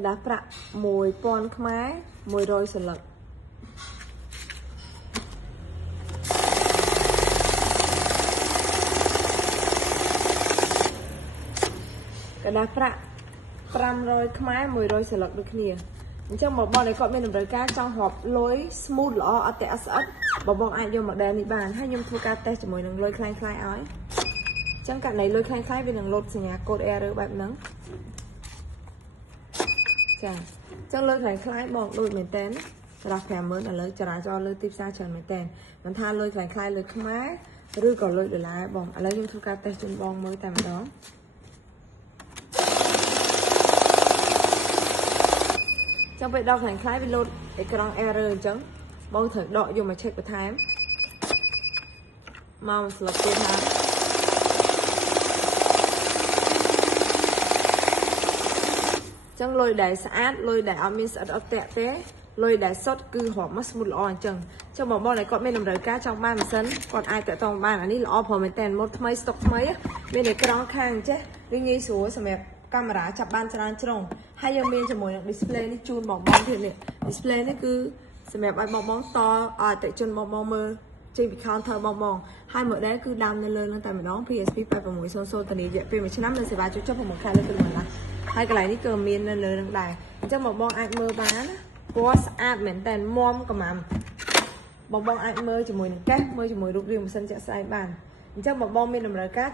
ระดาษประมวยปอนขมายมวยรอยสลักกระดาษประปรำรอยขมายมวยรอยสลักด้วยគ្នាអញ្ចឹងមកបងនេះគាត់មានតម្រូវការចង់ហប់លុយ smooth ល្អអត់តែស្អិតបងអាចយក model នេះបានហើយខ្ញុំធ្វើការ test ជាមួយនឹងលុយខ្លាំងៗឲ្យអញ្ចឹងករណីលុយខ្លាំងៗវានឹងលុតសញ្ញា code error បែបហ្នឹងចាអញ្ចឹងលុយខ្លាំងៗបងដូចមែនតើប្រាស់ 50000 ឥឡូវចរាចរណ៍លើទីផ្សារច្រើនមែនតើមិនថាលុយខ្លាំងៗលុយខ្មែរឬក៏លុយដុល្លារបងឥឡូវខ្ញុំធ្វើការ test ជូនបងមើលតែម្ដងចាំពេលដកខ្លាំងៗវាលោតអេក្រង់ error អញ្ចឹងបងត្រូវដកយកមក check បន្ថែមមកស្លឹកទៀតហើយចឹងលុយដែលស្អាតលុយដែលអត់មានស្អិតអត់តាក់ទេលុយដែលសុទ្ធគឺរាប់មក smooth ល្អអញ្ចឹងចឹងបងដែលគាត់មានតម្រូវការចង់បានម៉ាស៊ីនគាត់អាចតាក់ទងបានអានេះល្អព្រោះមែនតើម៉ូដថ្មីស្តុកថ្មីមានអេក្រង់ខាងចេះវាងាយស្រួលសម្រាប់កាមេរ៉ាចាប់បានច្រើនជ្រុងហើយយើងមានជាមួយនឹង display នេះជូនបងទៀតនេះ display នេះគឺសម្រាប់ឲ្យបងតឲ្យអតិជនបងមើលចេញពី counter បងហើយ model គឺដាំនៅលើនឹងតែម្ដង PSP 8600ធានារយៈពេល1ឆ្នាំនៅសេវាជួសជុល6ខែលើពីមុនណាហើយកន្លែងនេះក៏មាននៅលើនឹងដែរអញ្ចឹងបងអាចមើលបានពណ៌ស្អាតមែនតើមាំកម្រាំបងអាចមើលជាមួយនឹងកេសមើលជាមួយរូបរាងម៉ាស៊ីនជាក់ស្ដែងបានអញ្ចឹងបងមានតម្រូវការ